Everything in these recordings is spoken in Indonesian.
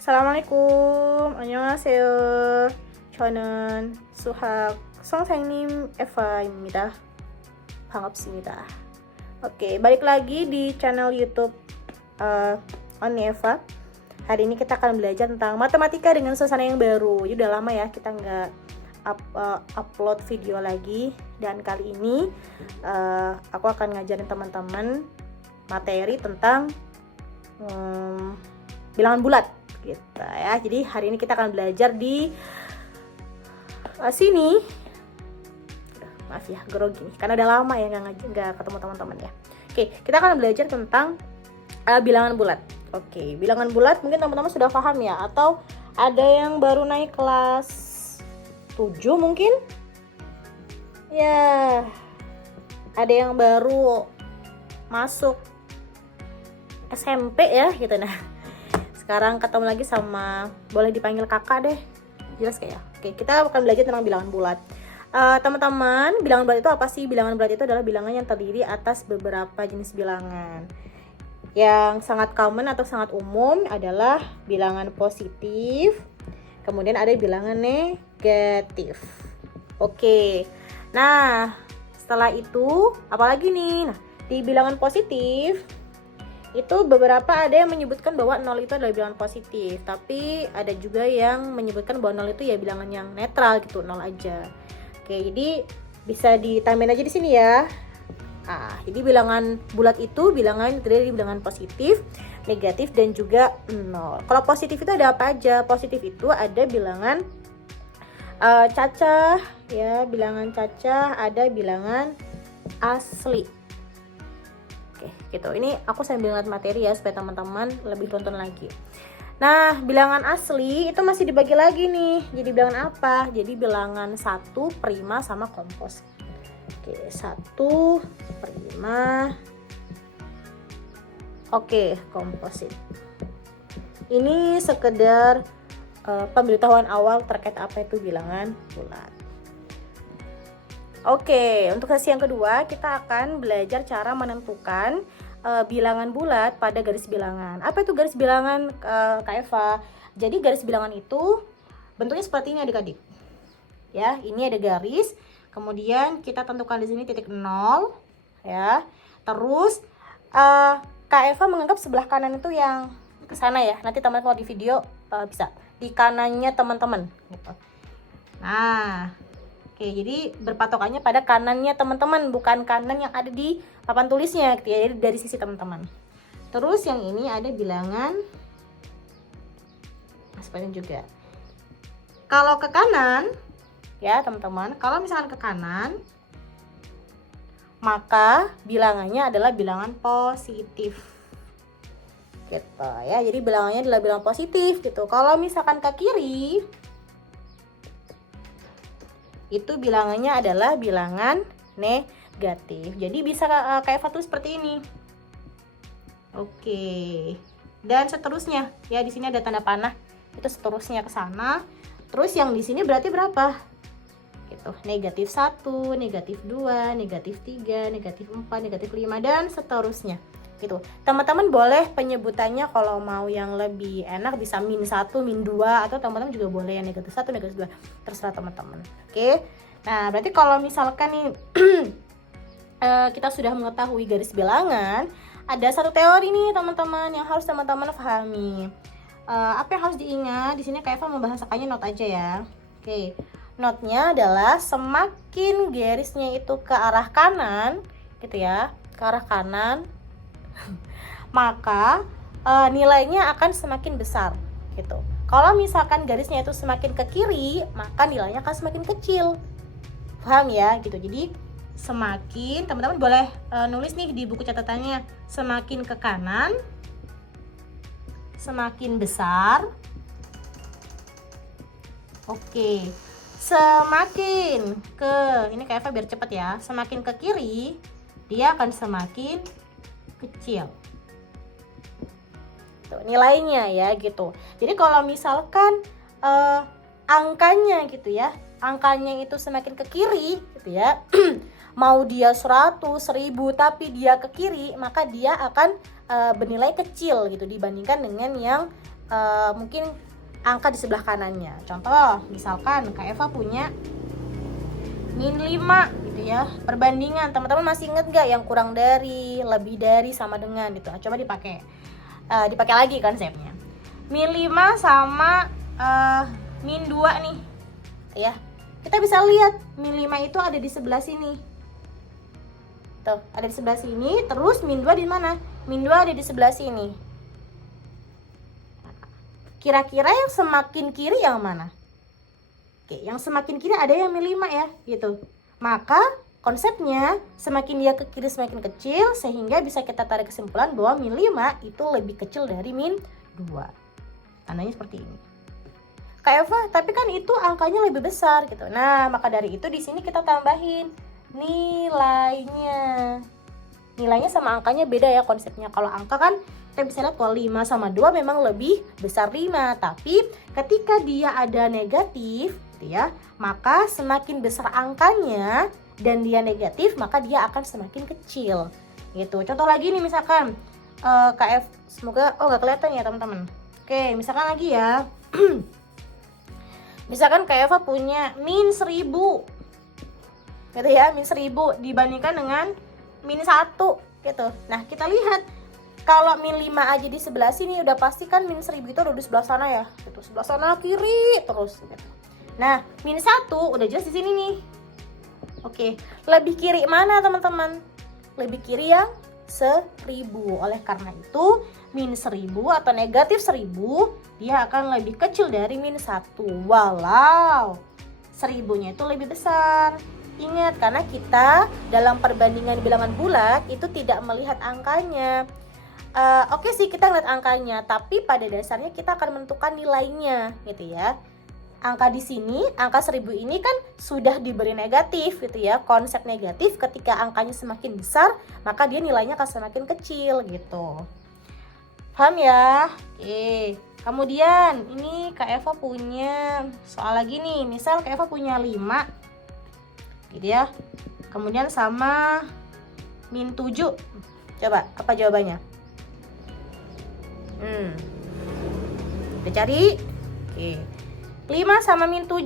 Assalamualaikum, 안녕하세요. 저는 수학 선생님 에바입니다. 반갑습니다. Oke, balik lagi di channel YouTube Oni Eva. Hari ini kita akan belajar tentang matematika dengan suasana yang baru. Jadi udah lama ya kita nggak upload video lagi. Dan kali ini aku akan ngajarin teman-teman materi tentang bilangan bulat gitu ya. Jadi hari ini kita akan belajar di sini. Maaf ya, grogi nih karena udah lama ya nggak ketemu teman-teman ya. Oke, kita akan belajar tentang bilangan bulat. Oke, bilangan bulat mungkin teman-teman sudah paham ya, atau ada yang baru naik kelas 7 mungkin ya, ada yang baru masuk SMP ya gitu. Nah, sekarang ketemu lagi sama, boleh dipanggil kakak deh, jelas kayak ya. Oke, kita akan belajar tentang bilangan bulat. Teman-teman, bilangan bulat itu apa sih? Bilangan bulat itu adalah bilangan yang terdiri atas beberapa jenis bilangan. Yang sangat common atau sangat umum adalah bilangan positif, kemudian ada bilangan negatif. Oke, nah setelah itu apalagi nih? Nah, di bilangan positif itu beberapa ada yang menyebutkan bahwa 0 itu adalah bilangan positif, tapi ada juga yang menyebutkan bahwa 0 itu ya bilangan yang netral gitu, 0 aja. Oke, jadi bisa ditambahin aja di sini ya. Jadi bilangan bulat itu bilangan terdiri dari bilangan positif, negatif, dan juga 0. Kalau positif itu ada apa aja? Positif itu ada bilangan cacah ya, bilangan cacah, ada bilangan asli. Oke, gitu. Ini aku sambil ngeliat materi ya supaya teman-teman lebih tonton lagi. Nah, bilangan asli itu masih dibagi lagi nih. Jadi bilangan apa? Jadi bilangan 1, prima, sama komposit. Oke, 1, prima. Oke, komposit. Ini sekedar pemberitahuan awal terkait apa itu bilangan bulat. Oke, untuk sesi yang kedua kita akan belajar cara menentukan bilangan bulat pada garis bilangan. Apa itu garis bilangan, Kak Eva? Jadi garis bilangan itu bentuknya seperti ini adik-adik. Ya, ini ada garis, kemudian kita tentukan di sini titik 0 ya. Terus Kak Eva menganggap sebelah kanan itu yang ke sana ya. Nanti teman-teman kalau di video bisa di kanannya teman-teman gitu. Nah, oke, jadi berpatokannya pada kanannya teman-teman, bukan kanan yang ada di papan tulisnya gitu ya, jadi dari sisi teman-teman. Terus yang ini ada bilangan seperti juga. Kalau ke kanan ya teman-teman, kalau misalkan ke kanan maka bilangannya adalah bilangan positif gitu ya. Jadi bilangannya adalah bilangan positif gitu. Kalau misalkan ke kiri itu bilangannya adalah bilangan negatif. Jadi bisa kayak tulis seperti ini. Oke. Dan seterusnya. Ya, di sini ada tanda panah. Itu seterusnya ke sana. Terus yang di sini berarti berapa? Gitu. Negatif 1, negatif 2, negatif 3, negatif 4, negatif 5, dan seterusnya. Gitu. Teman-teman boleh penyebutannya kalau mau yang lebih enak bisa min 1, min 2, atau teman-teman juga boleh yang negatif 1, negatif 2. Terserah teman-teman. Oke. Nah, berarti kalau misalkan nih kita sudah mengetahui garis bilangan, ada satu teori nih teman-teman yang harus teman-teman pahami. Apa yang harus diingat? Di sini Kak Eva membahasakannya not aja ya. Oke. Notnya adalah semakin garisnya itu ke arah kanan gitu ya, ke arah kanan, maka nilainya akan semakin besar gitu. Kalau misalkan garisnya itu semakin ke kiri, maka nilainya akan semakin kecil. Paham ya gitu. Jadi semakin, teman-teman boleh nulis nih di buku catatannya, semakin ke kanan semakin besar. Oke. Semakin ke, ini Kak Eva biar cepet ya, semakin ke kiri dia akan semakin kecil tuh, nilainya ya gitu. Jadi kalau misalkan angkanya gitu ya, angkanya itu semakin ke kiri gitu ya mau dia 100, 1000 tapi dia ke kiri, maka dia akan bernilai kecil gitu dibandingkan dengan yang mungkin angka di sebelah kanannya. Contoh, misalkan Kak Eva punya min 5 gitu ya. Perbandingan, teman-teman masih inget gak yang kurang dari, lebih dari, sama dengan gitu. Coba dipakai lagi konsepnya. Min 5 sama min 2 nih ya. Kita bisa lihat min 5 itu ada di sebelah sini. Tuh, ada di sebelah sini. Terus min 2 di mana? Min 2 ada di sebelah sini. Kira-kira yang semakin kiri yang mana? Oke, yang semakin kiri ada yang min 5 ya, gitu. Maka konsepnya semakin dia ke kiri semakin kecil, sehingga bisa kita tarik kesimpulan bahwa min 5 itu lebih kecil dari min 2. Tandanya seperti ini. Kak Eva, tapi kan itu angkanya lebih besar gitu. Nah, maka dari itu di sini kita tambahin nilainya. Nilainya sama angkanya beda ya konsepnya. Kalau angka kan kita bisa lihat kalau 5 sama 2 memang lebih besar 5. Tapi ketika dia ada negatif gitu ya, maka semakin besar angkanya dan dia negatif, maka dia akan semakin kecil gitu. Contoh lagi nih misalkan KF, semoga gak kelihatan ya teman-teman. Oke, misalkan lagi ya. Misalkan Kak Eva punya min 1000 gitu ya, min 1000 dibandingkan dengan min 1 gitu. Nah, kita lihat kalau min 5 aja di sebelah sini, udah pasti kan min 1000 itu udah di sebelah sana ya gitu. Sebelah sana kiri terus gitu. Nah, min 1 udah jelas di sini nih. Oke, lebih kiri mana teman-teman? Lebih kiri yang 1000. Oleh karena itu min 1000 atau negatif 1000 dia akan lebih kecil dari min 1, walau 1000-nya itu lebih besar. Ingat, karena kita dalam perbandingan bilangan bulat itu tidak melihat angkanya. Oke sih kita lihat angkanya, tapi pada dasarnya kita akan menentukan nilainya gitu ya. Angka di sini, angka 1000 ini kan sudah diberi negatif gitu ya. Konsep negatif ketika angkanya semakin besar, maka dia nilainya akan semakin kecil gitu. Paham ya? Oke. Kemudian ini Kak Eva punya soal lagi nih. Misal Kak Eva punya 5 gitu ya. Kemudian sama min 7. Coba, apa jawabannya? Kita cari. Oke. 5 sama min 7.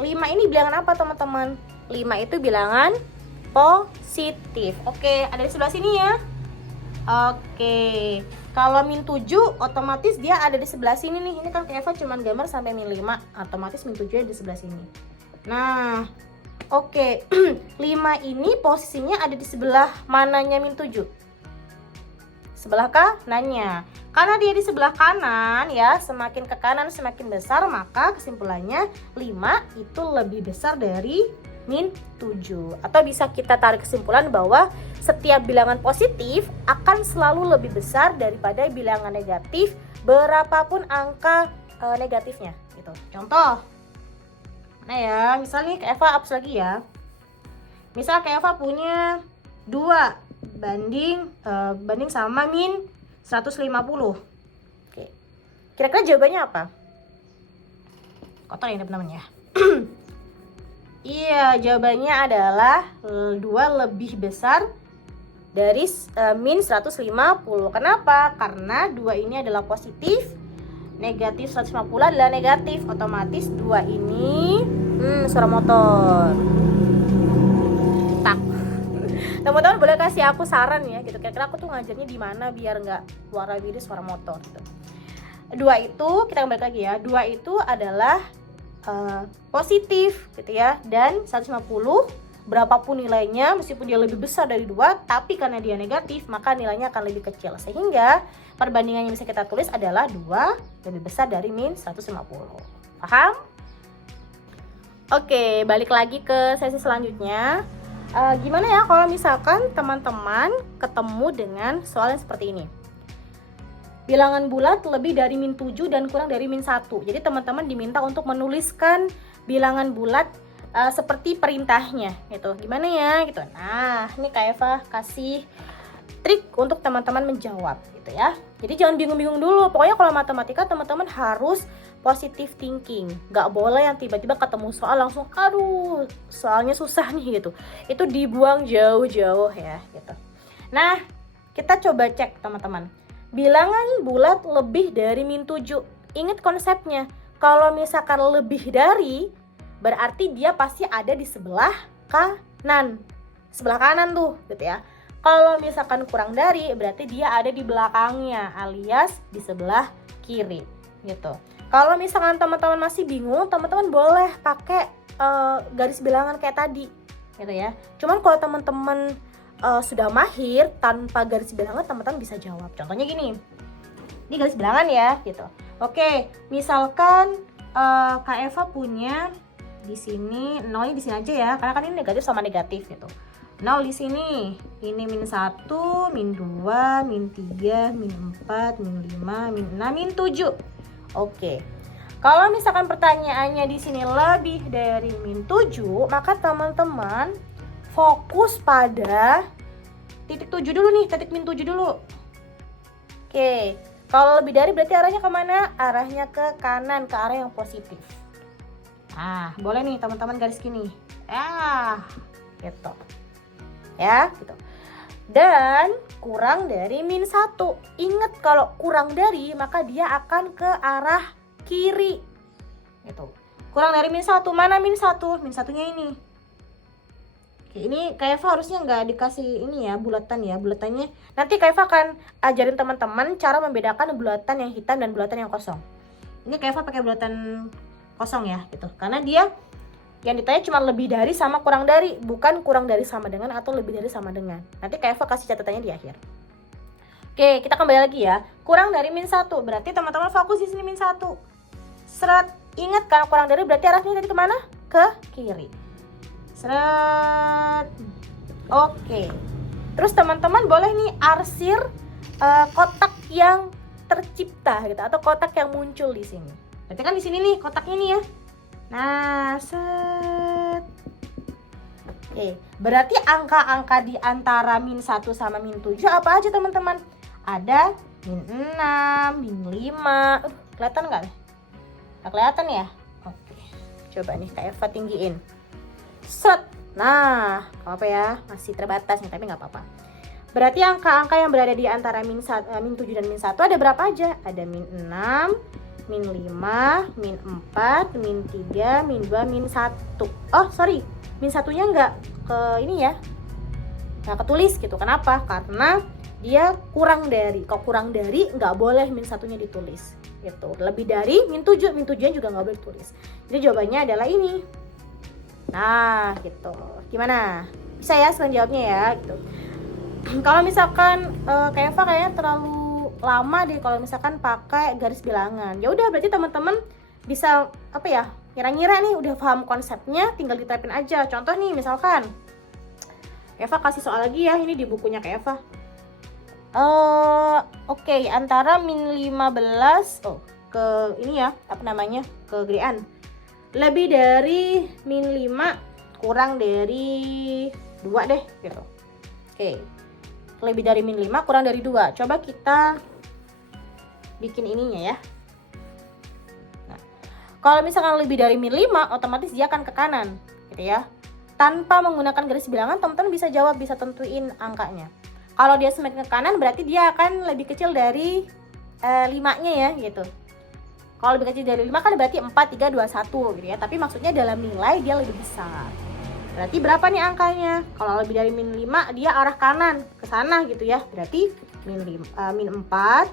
5 ini bilangan apa teman-teman? 5 itu bilangan positif. Oke, ada di sebelah sini ya. Oke. Kalau min 7 otomatis dia ada di sebelah sini nih. Ini kan Eva cuman gambar sampai min 5. Otomatis min 7 ada di sebelah sini. Nah, oke. 5 ini posisinya ada di sebelah mananya min 7? Sebelah kanannya. Karena dia di sebelah kanan ya, semakin ke kanan semakin besar, maka kesimpulannya 5 itu lebih besar dari min 7. Atau bisa kita tarik kesimpulan bahwa setiap bilangan positif akan selalu lebih besar daripada bilangan negatif berapapun angka negatifnya gitu. Contoh, nah ya, misalnya Kak Eva hapus lagi ya. Misal Kak Eva punya 2 banding sama min 150. Oke. Kira-kira jawabannya apa? Kotor ini namanya. Iya, jawabannya adalah 2 lebih besar dari min 150. Kenapa? Karena 2 ini adalah positif, negatif 150 adalah negatif. Otomatis 2 ini suara motor. Tak. Teman-teman boleh kasih aku saran ya gitu. Kira-kira aku tuh ngajarnya di mana biar nggak suara video suara motor gitu. 2 itu kita kembali lagi ya. 2 itu adalah positif gitu ya, dan 150 berapapun nilainya meskipun dia lebih besar dari 2, tapi karena dia negatif maka nilainya akan lebih kecil, sehingga perbandingan yang bisa kita tulis adalah 2 lebih besar dari min 150. Paham? Oke, balik lagi ke sesi selanjutnya. Gimana ya kalau misalkan teman-teman ketemu dengan soal yang seperti ini? Bilangan bulat lebih dari min 7 dan kurang dari min 1. Jadi teman-teman diminta untuk menuliskan bilangan bulat seperti perintahnya gitu. Gimana ya gitu. Nah, ini Kak Eva kasih trik untuk teman-teman menjawab gitu ya. Jadi jangan bingung-bingung dulu. Pokoknya kalau matematika teman-teman harus positive thinking. Gak boleh yang tiba-tiba ketemu soal langsung aduh soalnya susah nih gitu. Itu dibuang jauh-jauh ya gitu. Nah, kita coba cek teman-teman. Bilangan bulat lebih dari min 7. ingat konsepnya. Kalau misalkan lebih dari, berarti dia pasti ada di sebelah kanan. Sebelah kanan tuh, gitu ya. Kalau misalkan kurang dari, berarti dia ada di belakangnya, alias di sebelah kiri, gitu. Kalau misalkan teman-teman masih bingung, teman-teman boleh pakai garis bilangan kayak tadi, gitu ya. Cuman kalau teman-teman sudah mahir tanpa garis bilangan, teman-teman bisa jawab. Contohnya gini, ini garis bilangan ya, gitu. Oke, misalkan Kak Eva punya di sini, nolnya di sini aja ya, karena kan ini negatif sama negatif gitu. 0 di sini, ini min 1, min 2, min 3, min 4, min 5, min 6, min 7. Oke. Kalau misalkan pertanyaannya di sini lebih dari min 7, maka teman-teman fokus pada titik 7 dulu nih, titik min 7 dulu. Oke. Kalau lebih dari berarti arahnya kemana? Arahnya ke kanan, ke arah yang positif. Nah, boleh nih teman-teman garis gini. Gitu. Ya, gitu. Dan kurang dari min 1. Ingat kalau kurang dari, maka dia akan ke arah kiri. Gitu. Kurang dari min 1. Mana min 1? Min 1-nya ini. Oke, ini Kak Eva harusnya nggak dikasih ini ya, bulatan ya. Bulatannya nanti Kak Eva akan ajarin teman-teman cara membedakan bulatan yang hitam dan bulatan yang kosong. Ini Kak Eva pakai bulatan kosong ya, gitu. Karena dia yang ditanya cuma lebih dari sama kurang dari, bukan kurang dari sama dengan atau lebih dari sama dengan. Nanti Kak Eva kasih catatannya di akhir. Oke, kita kembali lagi ya. Kurang dari min 1, berarti teman-teman fokus di sini min 1. Seret, ingat kan kurang dari berarti arahnya tadi kemana? Ke kiri. Seret. Oke. Terus teman-teman boleh nih arsir kotak yang tercipta gitu, atau kotak yang muncul di sini. Berarti kan di sini nih kotaknya nih ya. Nah, set. Oke, berarti angka-angka di antara min 1 sama min 7 apa aja teman-teman? Ada min 6, min 5. Kelihatan nggak? Nggak kelihatan ya? Oke, coba nih Kak Eva tinggiin. Set. Nah, apa ya? Masih terbatas nih, tapi nggak apa-apa. Berarti angka-angka yang berada di antara min 7 dan min 1 ada berapa aja? Ada min 6, min 5, min 4, min 3, min 2, min 1. Oh sorry, min 1-nya nggak ke ini ya, nggak ketulis gitu. Kenapa? Karena dia kurang dari. Kalau kurang dari nggak boleh min 1-nya ditulis gitu. Lebih dari min 7, min 7-nya juga nggak boleh ditulis. Jadi jawabannya adalah ini. Nah gitu, gimana? Bisa ya sekarang jawabnya ya gitu. Kalau misalkan Kak Eva kayaknya terlalu lama deh kalau misalkan pakai garis bilangan. Ya udah, berarti teman-teman bisa apa ya, ngira-ngira nih udah paham konsepnya, tinggal diterapin aja. Contoh nih misalkan Eva kasih soal lagi ya, ini di bukunya Kak Eva. Oke, antara min 15 ke ini ya, apa namanya, ke Grean. Lebih dari min 5 kurang dari 2 deh gitu. Oke. Lebih dari min 5 kurang dari 2. Coba kita bikin ininya ya. Nah, kalau misalkan lebih dari min 5, otomatis dia akan ke kanan gitu ya. Tanpa menggunakan garis bilangan, teman-teman bisa jawab, bisa tentuin angkanya. Kalau dia semakin ke kanan, berarti dia akan lebih kecil dari 5-nya ya gitu. Kalau lebih kecil dari 5 kan berarti 4, 3, 2, 1 gitu ya. Tapi maksudnya dalam nilai dia lebih besar. Berarti berapa nih angkanya? Kalau lebih dari min 5 dia arah kanan ke sana gitu ya. Berarti min 4,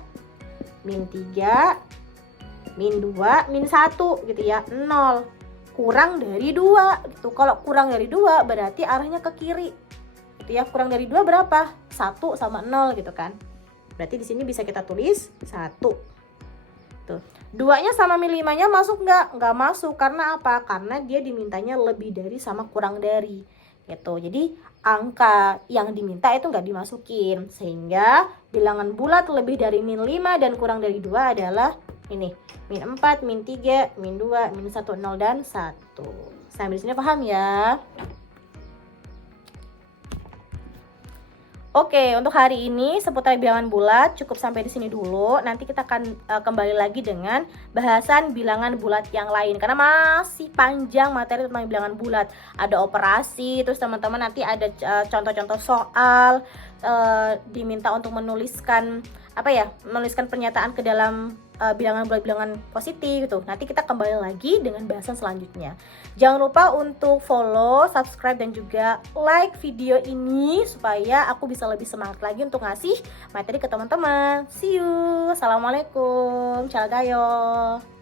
min 3, min 2, min 1 gitu ya. 0. Kurang dari 2 gitu. Kalau kurang dari 2 berarti arahnya ke kiri. Gitu ya. Kurang dari 2 berapa? 1 sama 0 gitu kan. Berarti di sini bisa kita tulis 1. Tuh. 2-nya sama min 5-nya masuk nggak? Nggak masuk. Karena apa? Karena dia dimintanya lebih dari sama kurang dari gitu. Jadi angka yang diminta itu nggak dimasukin. Sehingga bilangan bulat lebih dari min 5 dan kurang dari 2 adalah ini. Min 4, min 3, min 2, min 1, 0, dan 1. Sampai di sini paham ya? Oke, untuk hari ini seputar bilangan bulat cukup sampai di sini dulu. Nanti kita akan kembali lagi dengan bahasan bilangan bulat yang lain. Karena masih panjang materi tentang bilangan bulat. Ada operasi, terus teman-teman nanti ada contoh-contoh soal, diminta untuk menuliskan apa ya? Menuliskan pernyataan ke dalam bilangan positif gitu. Nanti kita kembali lagi dengan bahasan selanjutnya. Jangan lupa untuk follow, subscribe, dan juga like video ini supaya aku bisa lebih semangat lagi untuk ngasih materi ke teman-teman. See you. Assalamualaikum. Ciao gayo.